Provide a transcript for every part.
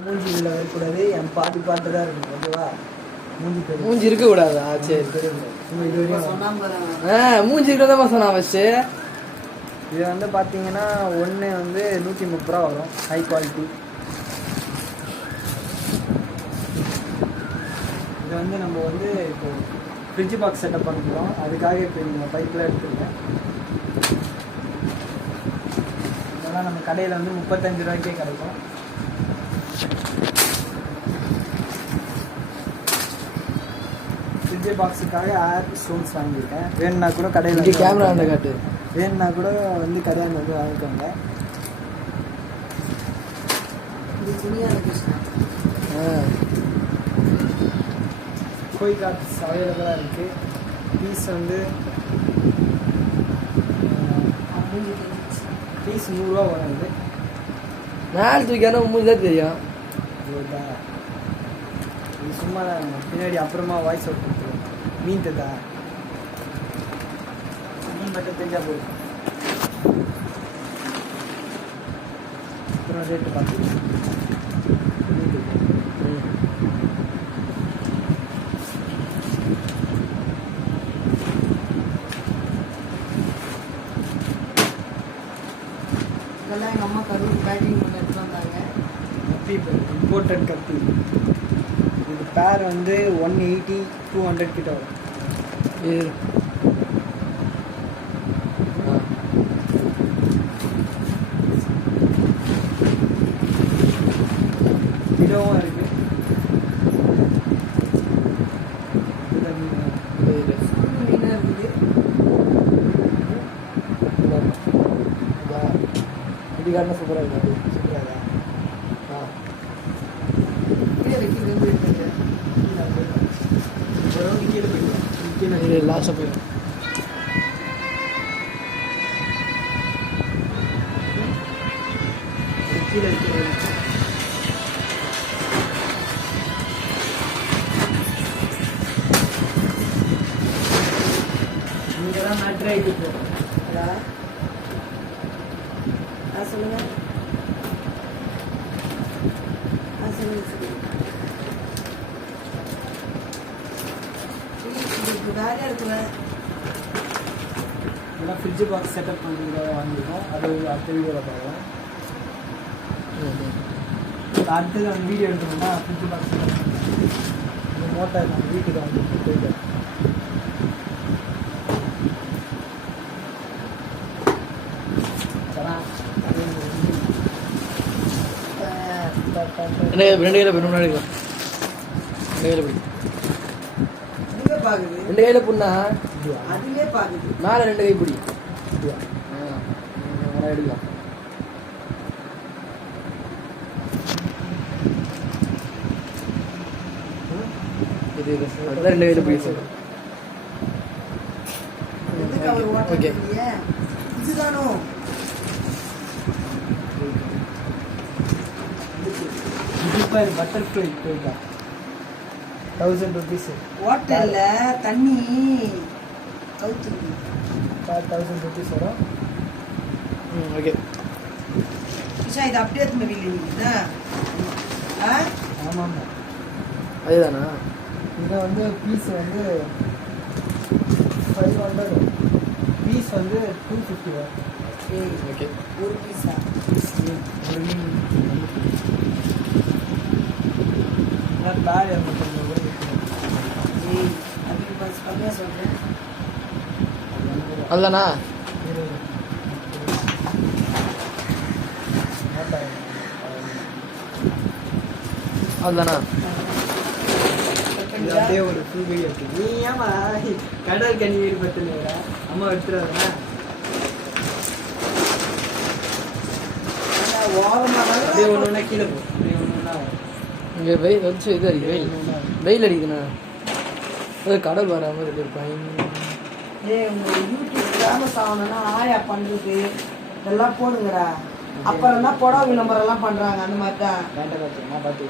மூஞ்சி உள்ள வரக்கூடாது, என் பாட்டு பாட்டு தான் இருக்கணும். ஓகேவா? மூஞ்சி இருக்க கூடாதா? சரி மூஞ்சி இருக்கிறதா சொன்னா ஃபர்ஸ்ட். இது வந்து பார்த்தீங்கன்னா ஒன்று வந்து 130 ரூபா வரும், ஹை குவாலிட்டி. இது வந்து நம்ம வந்து இப்போ ஃப்ரிட்ஜ் பாக்ஸ் செட்டப் பண்ணிக்கிறோம். அதுக்காக இப்போ நீங்கள் பைப்பில் எடுத்துருக்கேன். இதெல்லாம் நம்ம கடையில் வந்து 35 ரூபாய்க்கே கிடைக்கும். ஃப்ரிட்ஜ் பாக்ஸுக்காக ஏர் ஸ்டோன்ஸ் வாங்கியிருக்கேன். வேணுன்னா கூட கடையில் கேமரா அந்த காட்டு வேணுன்னா கூட வந்து கடையில் வந்து வாங்கிக்கோங்க. கோய் கார்ட்ஸ் அவைலபிளாக இருக்குது. பீஸ் வந்து பீஸ் 100 ரூபா வரும். இது மேலே தூக்கினா மூஞ்சி தான் தெரியும். இது சும்மா தான் பின்னாடி அப்புறமா வாய்ஸ் அவுட் கொடுத்துருவோம். மீன் தந்தா மீன் மட்டும் தெரிஞ்சால் போதும். அப்புறம் ரேட்டு பார்த்து இதெல்லாம் எங்கள் அம்மா கரூர் பேக்கிங் பண்ணி எடுத்து வந்தாங்க. கத்தி இம்போர்ட்டட் கத்தி. இது பேர் வந்து 180-200 கிட்ட வரும். கிலோவும் இருக்குது. மீனாக இருக்குது. இடிகாரனா சூப்பராக இருக்குது. சூப்பராக கீழே வைக்கிறது போயிட்டு கீழே போயிடும். இது லாஸ்ட்டாக போயிடும். கீழே இருக்கிறது நீங்கள் தான் மேட்ரு ஆகிட்டு போகும். சொல்லுங்க வேலையாக இருக்கிறேன். இதெல்லாம் ஃப்ரிட்ஜ் பாக்ஸ் செட்டப் பண்ணுறதுக்காக வாங்கியிருக்கோம். அது அடுத்த வீடியோவில் பார்க்கலாம். அடுத்தது அந்த வீடியோ எடுக்கணும்னா ஃப்ரிட்ஜ் பாக்ஸ் செட்டப் பண்ணுறோம். இந்த மோட்டார் நம்ம வீட்டுக்கு வந்து போயிட்டு ரெண்டு கையில் போய் முன்னாடி ரெண்டு கையில் பிடி. எங்கே பார்க்குது? ரெண்டு கையில் புண்ணா அதுவே பார்க்குது. மேலே ரெண்டு கை பிடி. எடுக்கலாம். இது அதுதான் ரெண்டு கையில் பிடி. ஓகே இதுதானோ பட்டர்ஃப்ளை போயிருக்கா 1000 rupees. ஹோட்டலில் தண்ணி கவுத்துருக்கு. 1000 rupees வரும். ஓகே விஷா இது அப்படியே எடுத்து வீங்க. ஆமாம் அதேதானா? இதை வந்து பீஸ் வந்து 500, பீஸ் வந்து 250 வரும். ஓகே ஒரு பீஸா? ஒரு மீன் பேர் அதுக்கு பஸ் கம்மியாக சொல்கிறேன். அதுதானா? அதுதானா? அப்படியே ஒரு ஃபுல் வீடியோ இருக்கு. நீ ஏமா கடல் கனி வீடு பத்துனேடா அம்மா எடுத்துறாதா? அப்படியே ஒன்று ஒன்றா கீழே போ. அப்படியே ஒன்று ஒன்றா இங்கே வெயில் வச்சு இது அடிக்குது. வெயில் அடிக்குதுண்ணா. அது கடல் வராமல் இருப்பாங்க. உங்கள் யூடியூப் ஃபேமஸ் ஆகணும்னா ஆயா பண்ணுறது இதெல்லாம் போடுங்கடா. அப்புறம் தான் புடவை விளம்பரம்லாம் பண்ணுறாங்க. அந்த மாதிரி தான்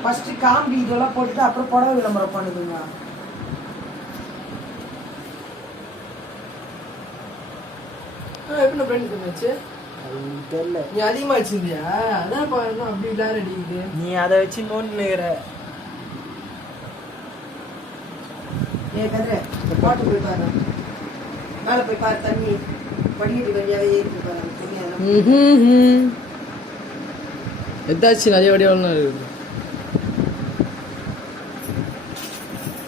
ஃபஸ்ட்டு காம்பி இதெல்லாம் போட்டுட்டு அப்புறம் புடவை விளம்பரம் பண்ணுதுங்க. எப்படி ஃப்ரெண்ட் இருந்துச்சு? அது எனக்கு தெரியல. நீ அதிகமாக வச்சிருந்தியா? அதான் பாருங்க அப்படி விளாட அடிக்குது. நீ அதை வச்சு நோண்டுனுக்கிற. கதிர பாட்டு போய் பாரு, மேலே போய் பாரு, தண்ணி படிக்கிட்டு வழியாவே ஏறி பாரு, தண்ணி அதெல்லாம் எதாச்சும் நிறைய வடிவெல்லாம் இருக்குது.